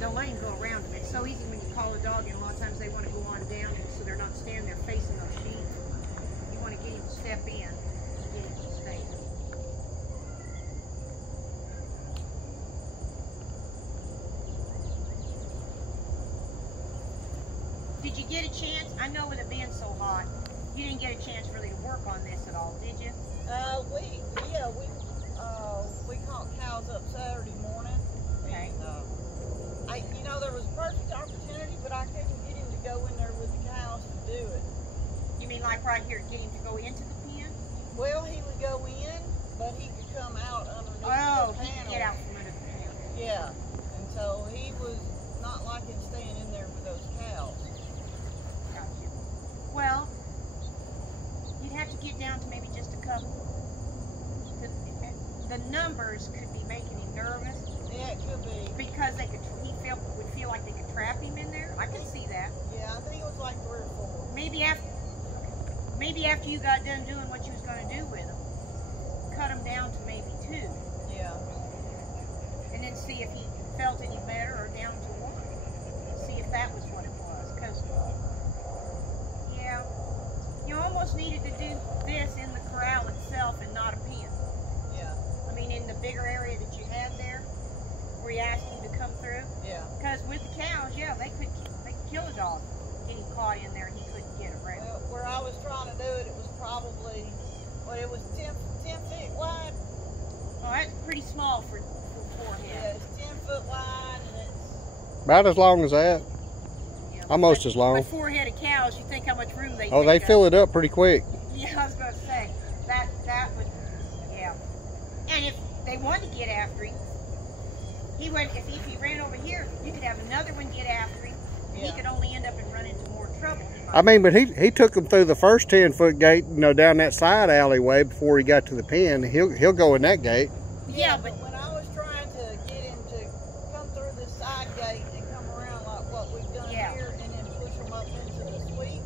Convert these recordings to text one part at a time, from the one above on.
They'll let him go around them. It's so easy when you call a dog in. A lot of times they want to go on down, so they're not standing there facing those sheep. You want to get him to step in and get him to stay. Did you get a chance? I know with it being so hot, you didn't get a chance really to work on this at all, did you? We caught cows up Saturday morning. Okay. And, you know, there was a perfect opportunity, but I couldn't get him to go in there with the cows to do it. You mean like right here, get him to go into the pen? Well, he would go in, but he could come out underneath the panel. He could get out from under the panel. Yeah, and so he was not liking staying in there with those cows. Gotcha. Well, you'd have to get down to maybe just a couple. The numbers could be making him nervous. Yeah, it could be. Because would feel like they could trap him in there. I could see that. Yeah, I think it was like 3 or 4. Maybe after you got done doing what you was going to do with him, cut him down to maybe 2. Yeah. And then see if he felt any better, or down to 1. See if that was what it was. Because, yeah, you almost needed to do this in the corral itself and not a pen. Yeah. I mean, in the bigger area that you had there, where you asked him to come through. Yeah. Because with the cows, yeah, they could kill a dog, get him caught in there, and he couldn't get around. Well, where I was trying to do it, it was probably, it was 10 feet wide. Oh, that's pretty small for 4 Yeah, heads. it's 10 foot wide, and it's... About as long as that. Yeah, Almost as long. With 4 head of cows, you think how much room they take Oh, they fill it up pretty quick. Yeah, I was going to say, that would, yeah. And if they wanted to get after him, if he ran over here, you could have another one get after him, and he could only end up and run into more trouble. I mean, but he took them through the first 10-foot gate, you know, down that side alleyway before he got to the pen. He'll go in that gate. Yeah, but when I was trying to get him to come through this side gate and come around like what we've done here, and then push him up into the sweep,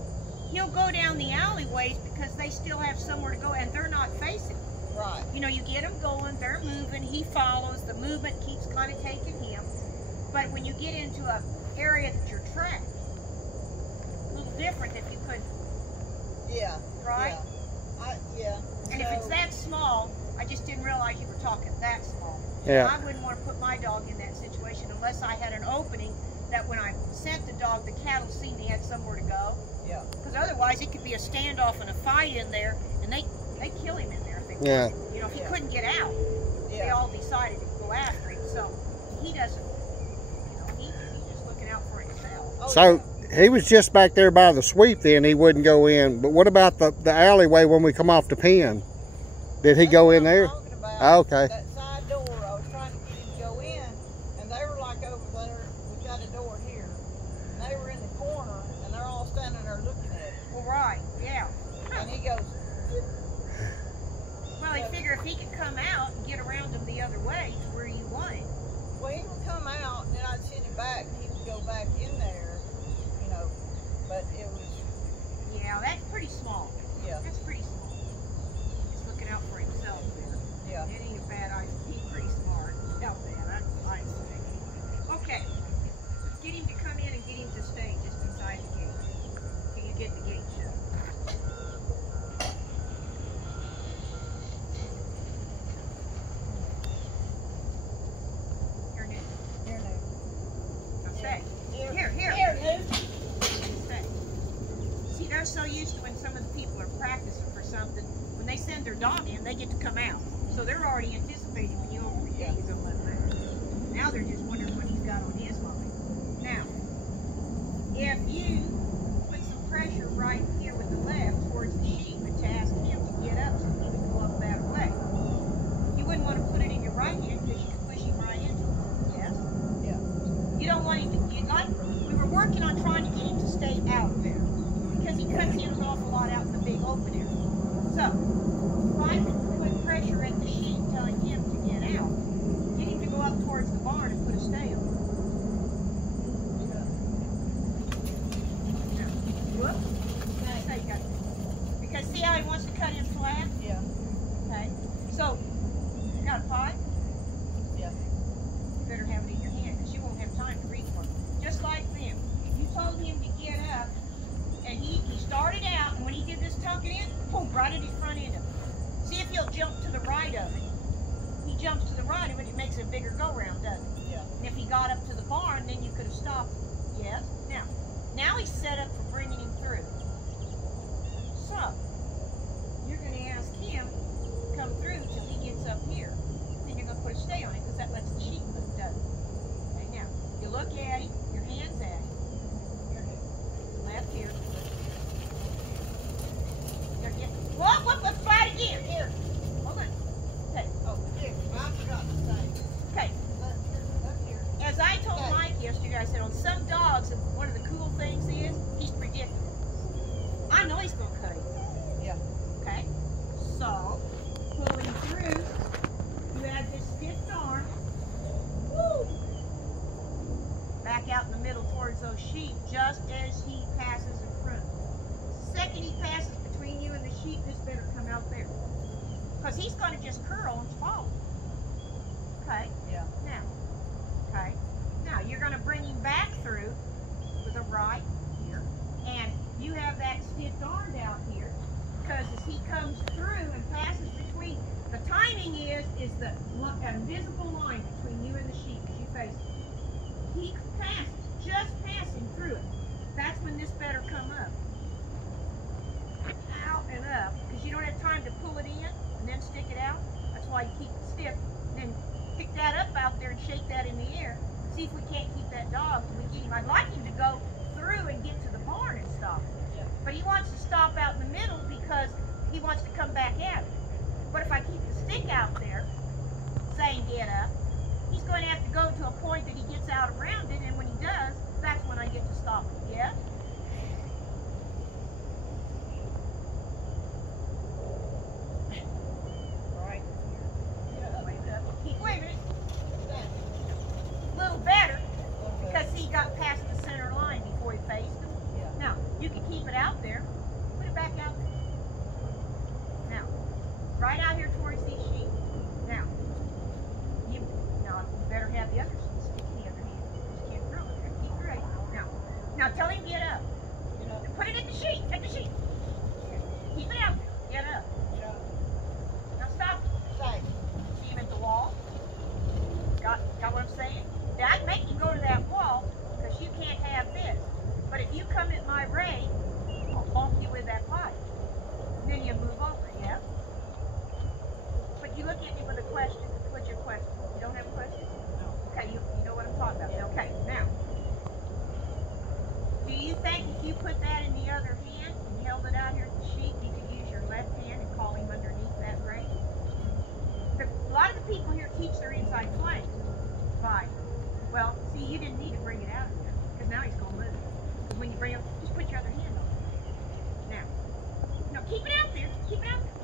he'll go down the alleyways because they still have somewhere to go, and they're not facing. Right. You know, you get them going, they're moving, he follows, the movement keeps kind of taking him. But when you get into an area that you're trapped, a little different if you could. Yeah. Right? Yeah. And if it's that small, I just didn't realize you were talking that small. Yeah. I wouldn't want to put my dog in that situation unless I had an opening that when I sent the dog, the cattle seen he had somewhere to go. Yeah. Because otherwise it could be a standoff and a fight in there, and they kill him in there. Yeah. You know, if he couldn't get out, they all decided to go after him. So he doesn't, you know, he's just looking out for himself. So he was just back there by the sweep then, he wouldn't go in. But what about the alleyway when we come off the pen? Did he go in there? Oh, okay. That side door, I was trying to get him to go in, and they were like over there, we got a door here, and they were in the corner, and they're all standing there looking at it. Well, right, yeah. And he goes, well, he figured if he could come out and get around him the other way to where you want him. well, he would come out, and then I'd send him back, and he would go back in there, you know, but it was... Yeah, that's pretty small. Yeah. That's pretty small. He's looking out for himself there. Yeah. It ain't a bad idea. He's pretty smart. Not bad, I'd say. Okay. Get him to come in and get him to stay just inside the gate. Till you get the gate shut. Here, Newt. Here, Newt. Now stay. Here, Newt. Stay. See, they're so used to when some of the people are practicing for something, when they send their dog in, they get to come out. So they're already anticipating when you open the gate, you're going to let them out. Now they're just wondering what he's got on his mind. Now, if you put some pressure right here with the left towards the sheep and to ask him to get up so he would go up that way, you wouldn't want to put it in your right hand because you could push him right into it. Yes? Yeah. You don't want him to get like, we were working on trying to get him to stay out there because he cuts in an awful lot out in the big open area. So, if I could put pressure at the sheep telling him to get out, get him to go up towards the barn and put a stay on. Whoops. Because see how he wants to cut him flat? Yeah. Okay. So, you got a pipe? Yeah. You better have it in your hand because you won't have time to reach now he's set up for bringing him through. So, you're going to ask him to come through till he gets up here. Then you're going to put a stay on it because that lets the sheep move, doesn't it? Okay, now, you look at him, your hand's at him. Left here. Whoa, let's try it again. Here. Hold on. Okay. Oh, here. I forgot to say. Okay. Left here. As I told Mike yesterday, I said on some dogs, one of the cool things is he's predictable. I know he's going to cut him. Yeah. Okay? So, pulling through, you add this stiff arm. Woo! Back out in the middle towards those sheep, just as he passes in front. Second he passes between you and the sheep, this better come out there. Because he's going to just curl and follow. Okay? Yeah. Now. Okay? Now, you're going to bring him back through with a right here. And you have that stiff arm down here. Because as he comes through and passes between, the timing is the invisible line between you and the sheep as you face it. He passes, just passing through it. That's when this better come up. Out and up. Because you don't have time to pull it in and then stick it out. That's why you keep it stiff. And then pick that up out there and shake that in the air. See if we can't keep that dog till we get him. I'd like him to go through and get to the barn and stop. Yeah. But he wants to stop out in the middle because he wants to come back at it. But if I keep the stick out there, saying get up, he's going to have to go to a point that he gets out around it, and when he does, that's when I get to stop him. Yeah? Right. Yeah. Wait up. Keep waving. Stand. A little better because he got past the center line before he faced him. Yeah. Now, you can keep it out there. Put it back out there. Now, right out here towards these sheep. Now, you better have the other stick in the other hand. Just can't throw it there. Keep your right. Now tell him get up. Get up. Put it at the sheep. At the sheep. Keep it out there. Get up. Get up. Now stop. Stay. See him at the wall. Got what I'm saying? Now I can make him go to that wall because you can't have this. But if you come at my ray, I'll bonk you with that pipe. And then you move over, yeah? But you look at me with a question. What's your question? You don't have a question? No. Okay, you know what I'm talking about. Yeah. Okay, now. Do you think if you put that in the other hand and held it out here at the sheep, you could use your left hand and call him underneath that ray? A lot of the people here teach their inside flank. Fine. Well, see, you didn't need to bring it out of there because now he's going to move. Because when you bring it, just put your other hand on it. Now, keep it out there. Keep it out there.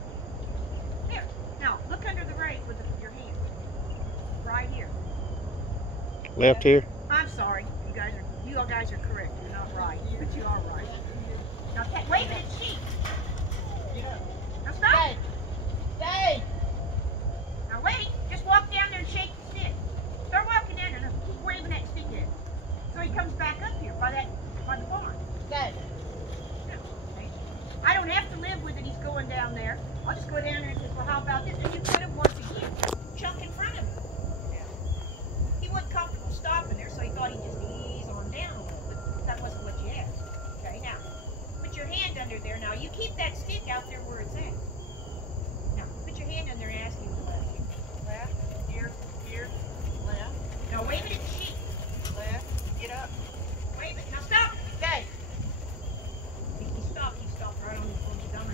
There. Now, look under the ray with your hand. Right here. Left here. I'm sorry. You all guys are correct. You're not right, but you are right. Now, wait a minute, sheep. Get up. Now stop. Stay. Stay. Now wait. Just walk down there and shake the stick. Start walking down there. Now, keep waving that stick in. So he comes back up here by the barn. Stay. I don't have to live with it. He's going down there. I'll just go down there and say, well, how about this? And you put him once again, chunk in front of him. He wasn't comfortable stopping there, so he thought he'd just ease on down a little bit. That wasn't what you asked. Okay, now, put your hand under there. Now, you keep that stick out there where it's at. Now, put your hand under there and ask him to left. Left, here, left. Now, wave it at the sheep. Left. Get up. Wave it. Now, stop. Stay. He stopped right on the dumber.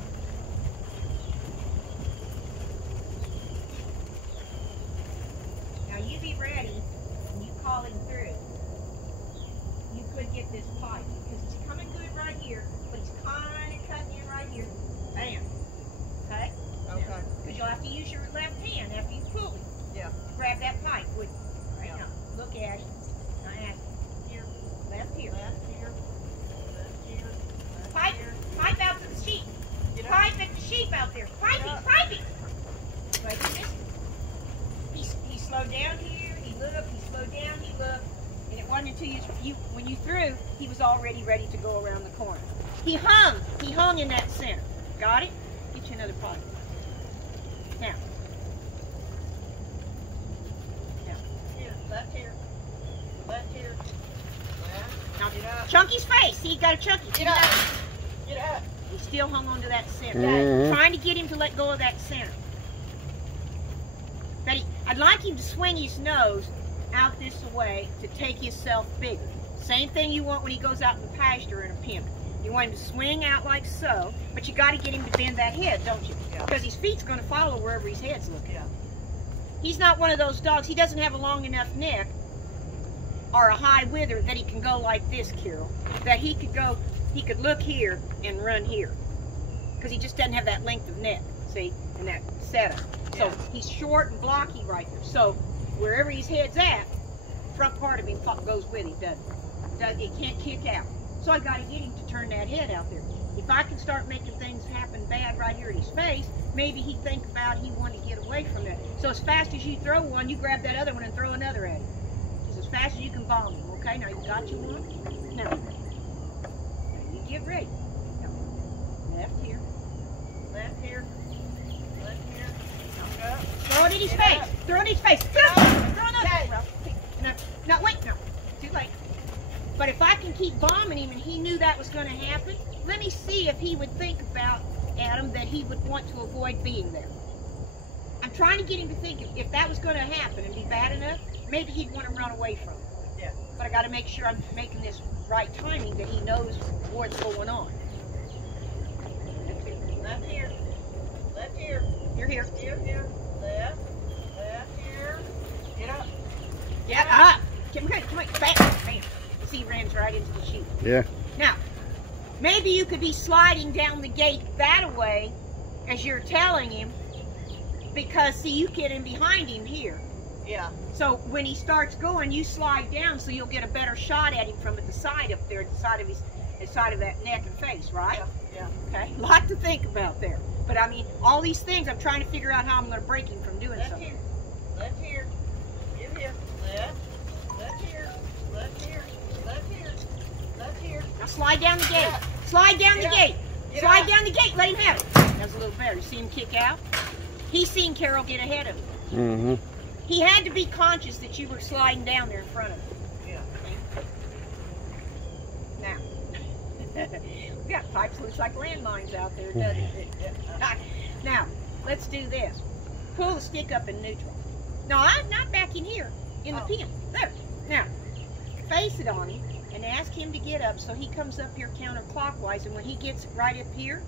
Now you be ready when you call him through. You could get this pipe because it's coming good right here, but it's kind of cutting in right here. Bam. Okay? Okay. Because you'll have to use your left hand after you pull him. Yeah. Grab that pipe, wouldn't you? Right now. Look at it. Now ask him. Here. Left here. Left here. Left here. Left Pipe. here. Pipe out to the sheep. Get up. Pipe at the sheep out there. Piping. Yeah. Piping. Right, he slowed down here, he looked, he slowed down, he looked, and it wasn't until when you threw, he was already ready to go around the corner. He hung in that center. Got it? Get you another pipe. Now. Here. Left here. Left here. Left. Now, Get up. Chunky's face. See, you got a Chunky. Get up. Get up. He's still hung on to that center. Mhm. Trying to get him to let go of that center. But I'd like him to swing his nose out this way to take himself bigger. Same thing you want when he goes out in the pasture in a pen. You want him to swing out like so, but you got to get him to bend that head, don't you? Because his feet's going to follow wherever his head's looking. Yeah. He's not one of those dogs. He doesn't have a long enough neck or a high wither that he can go like this, Carol. That he could look here and run here. Because he just doesn't have that length of neck, see, and that setup. So he's short and blocky right there. So wherever his head's at, front part of him goes with him, doesn't it? It can't kick out. So I got to get him to turn that head out there. If I can start making things happen bad right here in his face, maybe he'd think about he wanted to get away from that. So as fast as you throw one, you grab that other one and throw another at him. Just as fast as you can bomb him, okay? Now you got you one? Now you get ready. Now, left here. Left here. Left here. Now, throw it in his face. Throw it in his face. Throw another. No, wait, no. Too late. But if I can keep bombing him and he knew that was going to happen, let me see if he would think about Adam that he would want to avoid being there. I'm trying to get him to think if that was going to happen and be bad enough, maybe he'd want to run away from it. Yeah. But I got to make sure I'm making this right timing that he knows what's going on. Left here. Left here. You're here. Here, here. Left. Left here. Get up. Get up. Come on. Bam. See, he runs right into the chute. Yeah. Now, maybe you could be sliding down the gate that way as you're telling him, because see, you get in behind him here. Yeah. So when he starts going, you slide down so you'll get a better shot at him from the side up there, the side of that neck and face, right? Yeah. Okay. A lot to think about there. But I mean, all these things, I'm trying to figure out how I'm going to break him from doing Left something. here. Left here. Give here. Left. Left here. Left here. Left here. Left here. Now slide down the gate. Slide down the gate. Slide down the gate. Let him have it. That's a little better. You see him kick out? He's seen Carol get ahead of him. Mm-hmm. He had to be conscious that you were sliding down there in front of him. Yeah. Now, we got pipes looks like landmines out there, doesn't it? Now, let's do this. Pull the stick up in neutral. No, I'm not back in here, in the pin. There. Now, face it on him and ask him to get up so he comes up here counterclockwise, and when he gets right up here,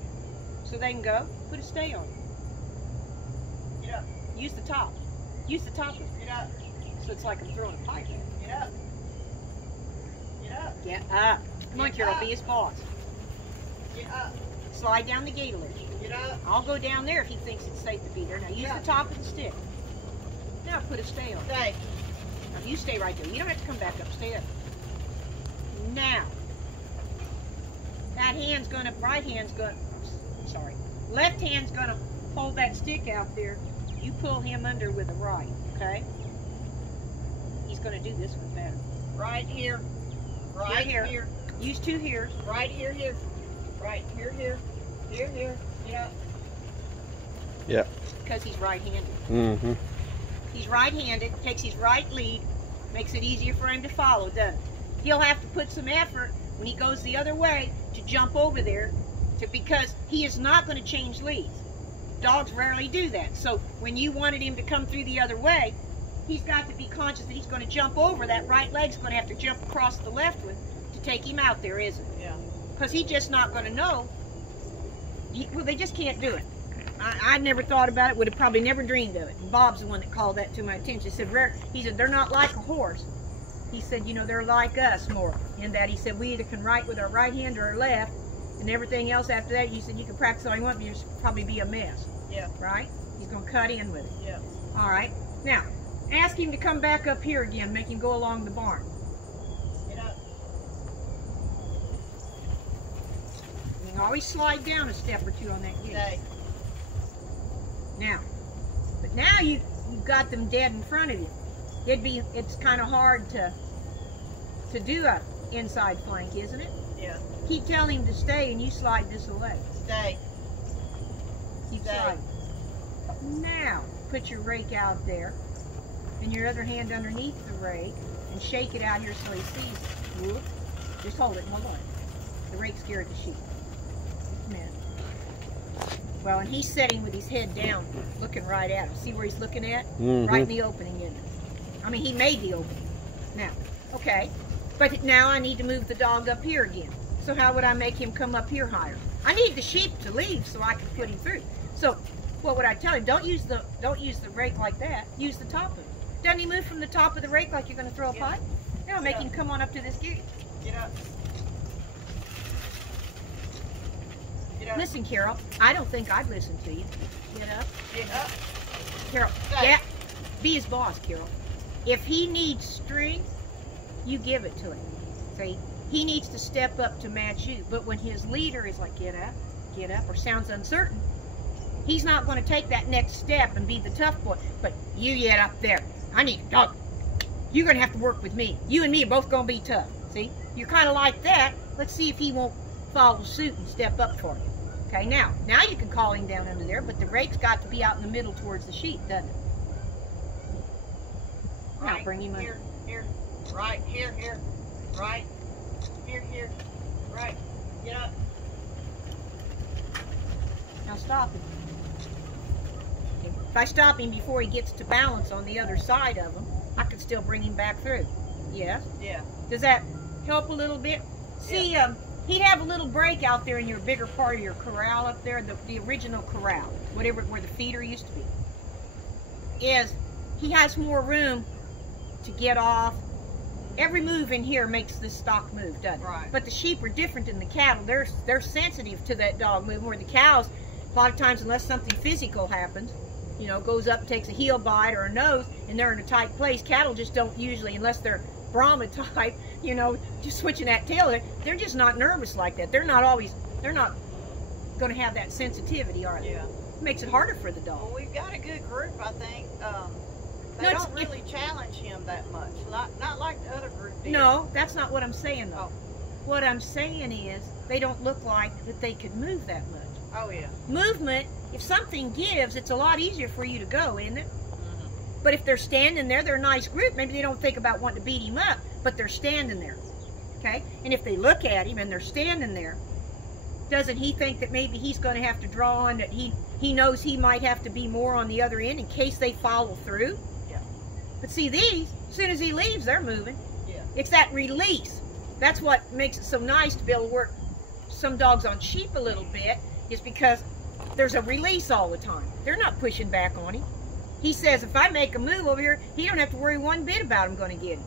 so they can go, put a stay on him. Get up. Use the top. Use the top of it. Get up. So it's like I'm throwing a pipe in. Get up. Get up. Get up. Come on, Get Carol, up. be his boss. Get up. Slide down the gate a little. Get up. I'll go down there if he thinks it's safe to be there. Now use the top of the stick. Now put a stay on it. Stay. Now you stay right there. You don't have to come back up. Stay there. Now, that hand's gonna, left hand's gonna hold that stick out there. You pull him under with the right, okay? He's gonna do this one better. Right here. Right Here, here. here. Use two here's. Right here, here. Right here, here. Here, here. Get up. Yeah. Because he's right-handed. Mm-hmm. He's right-handed, takes his right lead, makes it easier for him to follow, doesn't it? He'll have to put some effort when he goes the other way to jump over there, because he is not going to change leads. Dogs rarely do that. So when you wanted him to come through the other way, he's got to be conscious that he's going to jump over. That right leg's going to have to jump across the left one to take him out there, isn't it? Yeah. Because he's just not going to know. Well, they just can't do it. I never thought about it, would have probably never dreamed of it. And Bob's the one that called that to my attention. He said, they're not like a horse. He said, you know, they're like us more. In that, he said, we either can write with our right hand or our left, and everything else after that, you said you can practice all you want, but you'll probably be a mess. Yeah. Right? He's going to cut in with it. Yeah. All right. Now, ask him to come back up here again. Make him go along the barn. Get up. You can always slide down a step or two on that gate. Stay. Now, but now you've got them dead in front of you. It's kind of hard to do a inside flank, isn't it? Yeah. Keep telling him to stay, and you slide this away. Stay. Keep Stay. sliding. Now, put your rake out there, and your other hand underneath the rake, and shake it out here so he sees it. Whoop. Just hold it and hold on. The rake scared the sheep. Just a minute. Well, and he's sitting with his head down, looking right at him. See where he's looking at? Right in the opening, isn't it? I mean, he made the opening. Now, okay. But now I need to move the dog up here again. So how would I make him come up here higher? I need the sheep to leave so I can put him through. So what would I tell him? Don't use the rake like that. Use the top of it. Doesn't he move from the top of the rake like you're going to throw a pipe? Now make him come on up to this gate. Get up. Get up. Listen, Carol, I don't think I'd listen to you. Get up. Get up. Carol, Stay. yeah, be his boss, Carol. If he needs strength, you give it to him. See, he needs to step up to match you. But when his leader is like, get up, or sounds uncertain, he's not going to take that next step and be the tough boy. But you get up there. I need a dog. You're going to have to work with me. You and me are both going to be tough. See, you're kind of like that. Let's see if he won't follow suit and step up for you. Okay, now you can call him down under there, but the rake's got to be out in the middle towards the sheep, doesn't it? Now bring him here, under. here, right, here, right, here, right. Get up. Now stop him. Okay. If I stop him before he gets to balance on the other side of him, I can still bring him back through. Yes? Yeah. Does that help a little bit? See, he'd have a little break out there in your bigger part of your corral up there, the original corral, whatever, where the feeder used to be. Is he has more room to get off. Every move in here makes this stock move, doesn't it? Right. But the sheep are different than the cattle. They're sensitive to that dog move, where the cows, a lot of times, unless something physical happens, you know, goes up, takes a heel bite or a nose, and they're in a tight place. Cattle just don't usually, unless they're Brahma type, you know, just switching that tail, they're just not nervous like that. They're not going to have that sensitivity, are they? Yeah. It makes it harder for the dog. Well, we've got a good group, I think. They don't really challenge him that much. Not like the other group did. No, that's not what I'm saying, though. Oh. What I'm saying is, they don't look like that they could move that much. Oh, yeah. Movement, if something gives, it's a lot easier for you to go, isn't it? But if they're standing there, they're a nice group. Maybe they don't think about wanting to beat him up, but they're standing there, okay? And if they look at him and they're standing there, doesn't he think that maybe he's going to have to draw on, that he knows he might have to be more on the other end in case they follow through? Yeah. But see, these, as soon as he leaves, they're moving. Yeah. It's that release. That's what makes it so nice to be able to work some dogs on sheep a little bit, is because there's a release all the time. They're not pushing back on him. He says, if I make a move over here, he don't have to worry one bit about him going to get him.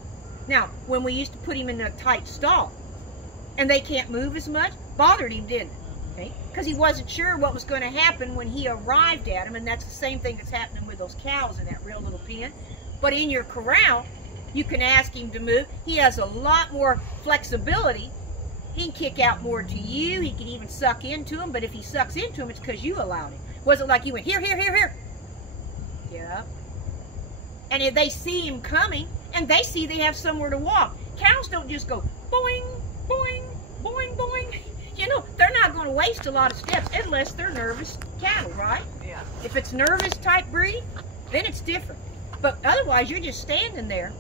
Now, when we used to put him in a tight stall, and they can't move as much, bothered him, didn't it? Okay? Because he wasn't sure what was going to happen when he arrived at him, and that's the same thing that's happening with those cows in that real little pen. But in your corral, you can ask him to move. He has a lot more flexibility. He can kick out more to you. He can even suck into him, but if he sucks into him, it's because you allowed him. Was it like you went, here, here, here, here? Get up. And if they see him coming, and they see they have somewhere to walk, cows don't just go boing, boing, boing, boing. You know, they're not going to waste a lot of steps unless they're nervous cattle, right? Yeah. If it's nervous type breed, then it's different. But otherwise, you're just standing there.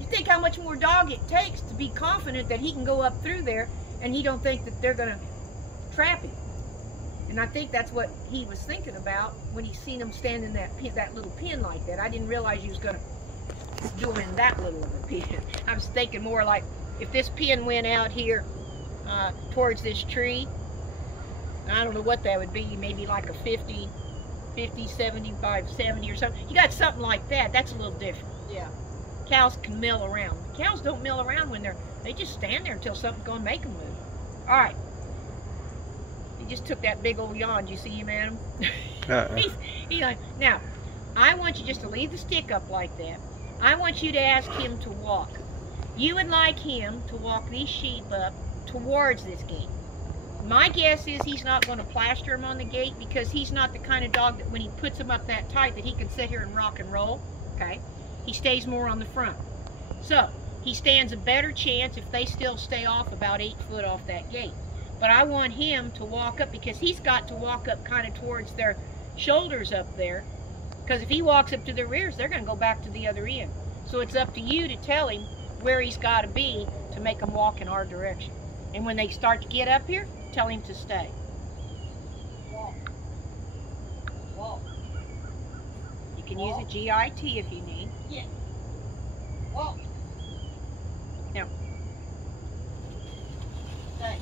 You think how much more dog it takes to be confident that he can go up through there, and he don't think that they're going to trap him. And I think that's what he was thinking about when he seen him stand in that little pen like that. I didn't realize he was going to do him in that little of a pen. I was thinking more like if this pen went out here towards this tree, I don't know what that would be, maybe like a 50, 75, 70 or something. You got something like that, that's a little different. Yeah. Cows can mill around. Cows don't mill around when they just stand there until something's going to make them move. All right. He just took that big old yawn. Did you see him, Adam? He's like, now, I want you just to leave the stick up like that. I want you to ask him to walk. You would like him to walk these sheep up towards this gate. My guess is he's not going to plaster him on the gate, because he's not the kind of dog that when he puts him up that tight that he can sit here and rock and roll. Okay? He stays more on the front. So, he stands a better chance if they still stay off about 8 foot off that gate. But I want him to walk up, because he's got to walk up kind of towards their shoulders up there. Because if he walks up to their rears, they're going to go back to the other end. So it's up to you to tell him where he's got to be to make him walk in our direction. And when they start to get up here, tell him to stay. Walk. Walk. You can use a GIT if you need. Yeah. Walk. Now, Stay.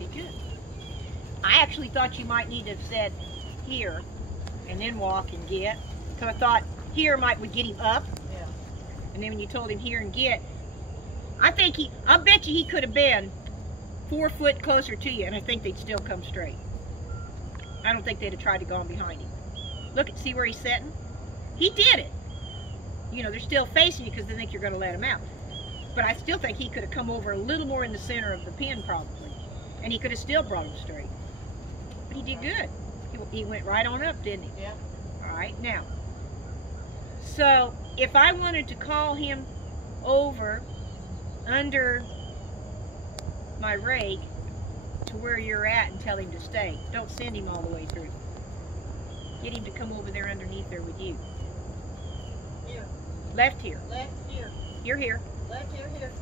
be good. I actually thought you might need to have said here and then walk and get. So I thought here would get him up. Yeah. And then when you told him here and get, I bet you he could have been 4 foot closer to you, and I think they'd still come straight. I don't think they'd have tried to go on behind him. Look see where he's sitting? He did it. You know, they're still facing you because they think you're going to let him out. But I still think he could have come over a little more in the center of the pen probably. And he could have still brought him straight. But he did good. He went right on up, didn't he? Yeah. All right, now. So if I wanted to call him over under my rake to where you're at and tell him to stay, don't send him all the way through. Get him to come over there underneath there with you. Here. Left here. Left here. You're here. Left here. Here.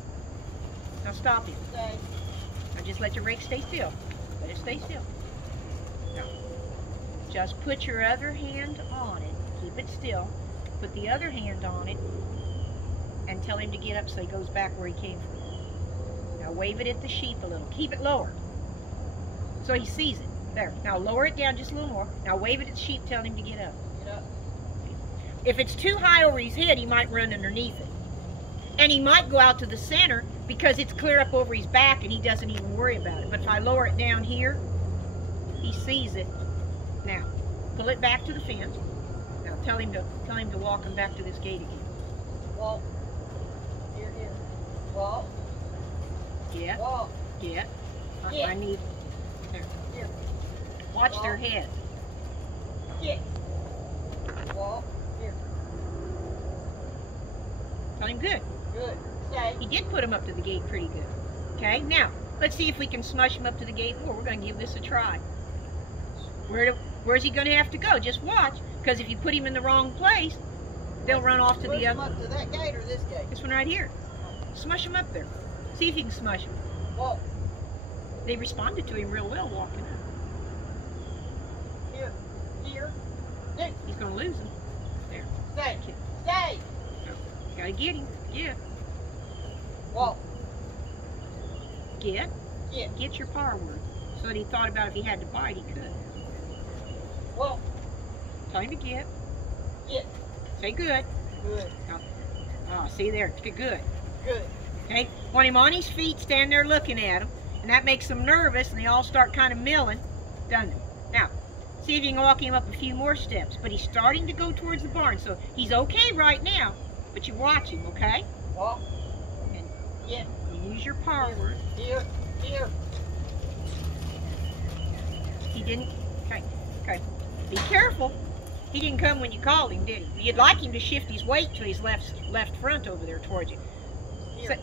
Now stop him. Stay. Now just let your rake stay still. Let it stay still. Now, just put your other hand on it. Keep it still. Put the other hand on it and tell him to get up so he goes back where he came from. Now wave it at the sheep a little. Keep it lower so he sees it. There. Now lower it down just a little more. Now wave it at the sheep, tell him to get up. Get up. If it's too high over his head, he might run underneath it. And he might go out to the center because it's clear up over his back and he doesn't even worry about it. But if I lower it down here, he sees it. Now, pull it back to the fence. Now tell him to walk him back to this gate again. Walk. Here. Here. Walk. Get. Walk. Get. Get. I need. There. Here. Watch Walk. their head. Get. Walk. Here. Tell him good. Good. Stay. He did put him up to the gate pretty good. Okay, now, let's see if we can smush him up to the gate more. We're going to give this a try. Where's he going to have to go? Just watch, because if you put him in the wrong place, they'll run off to Push the him other. up to that gate or this gate? This one right here. Smush him up there. See if you can smush him. Walk. They responded to him real well walking up. Here. Here. There. He's going to lose him. There. Stay. Stay. Got to get him. Get. Walk. Get. Get. Get your power word. So that he thought about if he had to bite, he could. Walk. Tell him to get. Get. Say good. Good. Oh, see there. Good. Good. Okay? Want him on his feet, stand there looking at him. And that makes them nervous, and they all start kind of milling. Done it. Now, see if you can walk him up a few more steps. But he's starting to go towards the barn, so he's okay right now. But you watch him, okay? Walk. And Get. you use your power word. Here. Here. He didn't. Okay. Be careful. He didn't come when you called him, did he? You'd like him to shift his weight to his left front over there towards you. Here.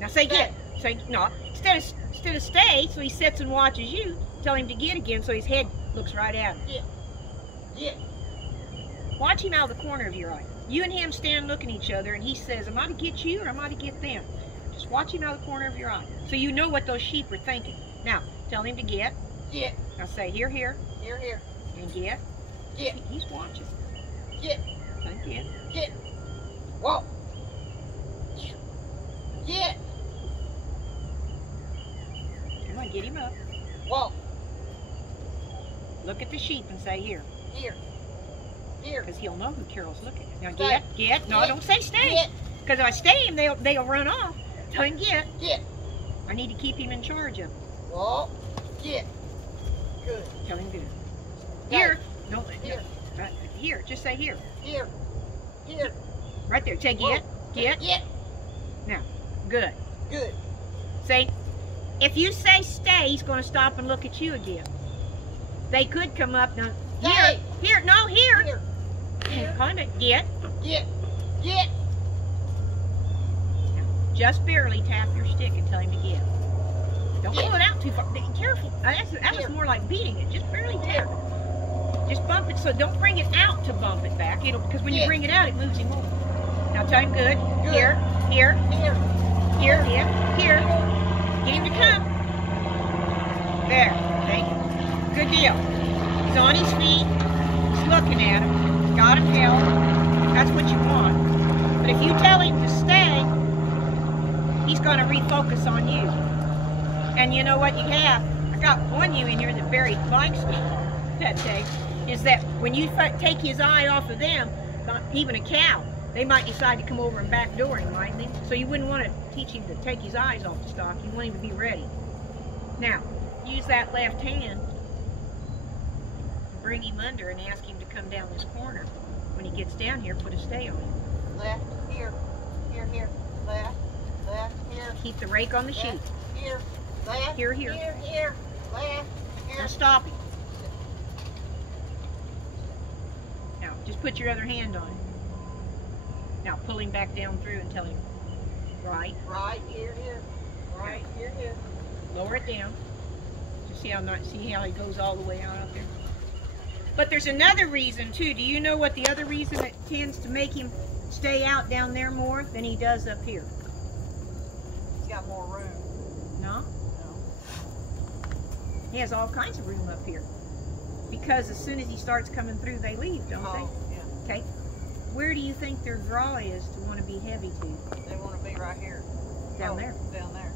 Now say get. Say no. Instead of stay, so he sits and watches you. Tell him to get again, so his head looks right at him. Get. Get. Watch him out of the corner of your eye. You and him stand looking at each other, and he says, "Am I to get you, or am I to get them?" Just watch him out of the corner of your eye, so you know what those sheep are thinking. Now, tell him to get. Get. Now say here, Here. Here. and get. Get. He's watching. Get. Tell him get. Get. Walk. Get. Come on, get him up. Walk. Look at the sheep and say here, Here. Here. because he'll know who Carol's looking at. Now Stay. get. No, Get. don't say stay. Get. Because if I stay him, they'll run off. Tell him get. Get. I need to keep him in charge of him. Walk. Get. Good. Tell him good. Stay. Here. No. Here. Here. Just say here. Here. Here. Right there. Say get. Get. Get. Now. Good. Good. Say, if you say stay, he's going to stop and look at you again. They could come up. Now, here. Stay. Here. No, here. Here. Here. Kind of get. Get. Get. Just barely tap your stick and tell him to get. Don't Get. pull it out too far. Be careful. That was more like beating it. Just barely tap it. Just bump it. So don't bring it out to bump it back. Because when you Get. bring it out, it moves him over. Now tell him good. Good. Here, here, Here. here, here. Get him to come. There. Okay. Good deal. He's on his feet. He's looking at him. Got him held. That's what you want. But if you tell him to stay, he's going to refocus on you. And you know what you have? I got one you in here that Barry likes that day, is that when you take his eye off of them, even a cow, they might decide to come over and backdoor him, right? So you wouldn't want to teach him to take his eyes off the stock. You want him to be ready. Now, use that left hand, bring him under and ask him to come down this corner. When he gets down here, put a stay on him. Left. Here. Here. Here. Left. Left. Here. Keep the rake on the Left. sheet. Here. Left. Here, here. Here. Here. Left. Here. Now stop him. Now, just put your other hand on him. Now pull him back down through and tell him, right. Right. Here. Here. Right. Here. Here. Lower it down. Just see how he goes all the way out there. But there's another reason too. Do you know what the other reason that tends to make him stay out down there more than he does up here? He's got more room. No? No. He has all kinds of room up here. Because as soon as he starts coming through, they leave, don't Oh, they? yeah. Okay. Where do you think their draw is to want to be heavy to? They want to be right here. Down there. Down there.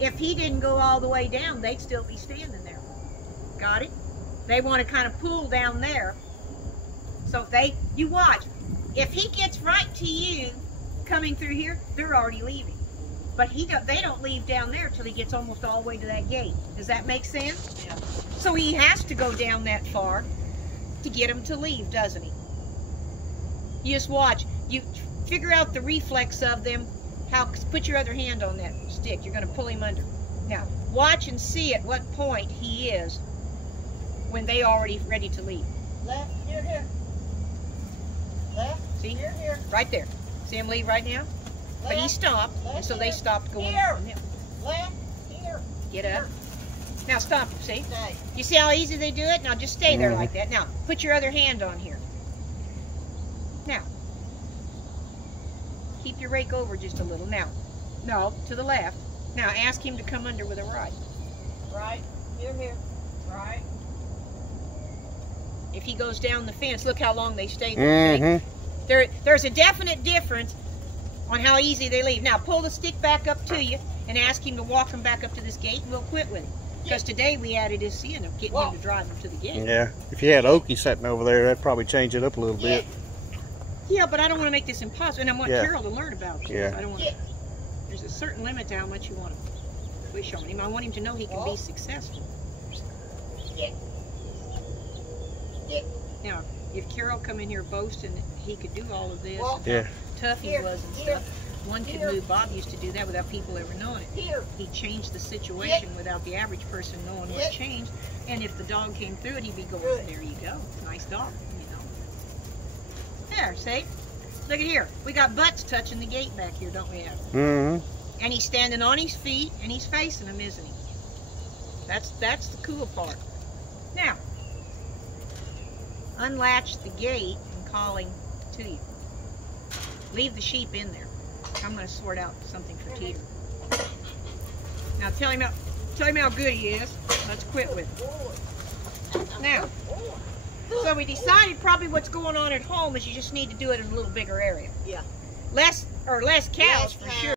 If he didn't go all the way down, they'd still be standing there. Got it? They want to kind of pull down there. So you watch. If he gets right to you coming through here, they're already leaving. But they don't leave down there till he gets almost all the way to that gate. Does that make sense? Yeah. So he has to go down that far to get him to leave, doesn't he? You just watch. You figure out the reflex of them. Put your other hand on that stick. You're going to pull him under. Now, watch and see at what point he is when they already ready to leave. Left. Here. Here. Left. See? Here. Here. Right there. See him leave right now? Left. But he stopped, and so they stopped going Here. on him. Left. Here. Get up. Now stop him, see? Stay. You see how easy they do it? Now just stay there like that. Now, put your other hand on here. Now, keep your rake over just a little. Now, no, to the left. Now, ask him to come under with a right. Right. Here. Here. Right. If he goes down the fence, look how long they stay there. There's a definite difference on how easy they leave. Now, pull the stick back up to you and ask him to walk him back up to this gate, and we'll quit with him. Because today we added his seeing him, getting him to drive him to the gate. Yeah, if you had Okie sitting over there, that'd probably change it up a little bit. Yeah, but I don't want to make this impossible, and I want Carol to learn about it. Yeah. I don't want to, there's a certain limit to how much you want to push on him. I want him to know he can be successful. Now, if Carol come in here boasting that he could do all of this, and how tough he was and stuff, one could move. Bob used to do that without people ever knowing it. He changed the situation without the average person knowing what changed. And if the dog came through it, he'd be going, there you go. Nice dog, you know. There, see? Look at here. We got butts touching the gate back here, don't we have? Mm-hmm. And he's standing on his feet, and he's facing them, isn't he? That's the cool part. Now, unlatch the gate and call him to you. Leave the sheep in there. I'm going to sort out something for Teeter. Now tell him how good he is. Let's quit with it. Now, so we decided probably what's going on at home is you just need to do it in a little bigger area. Yeah. Less cows for sure.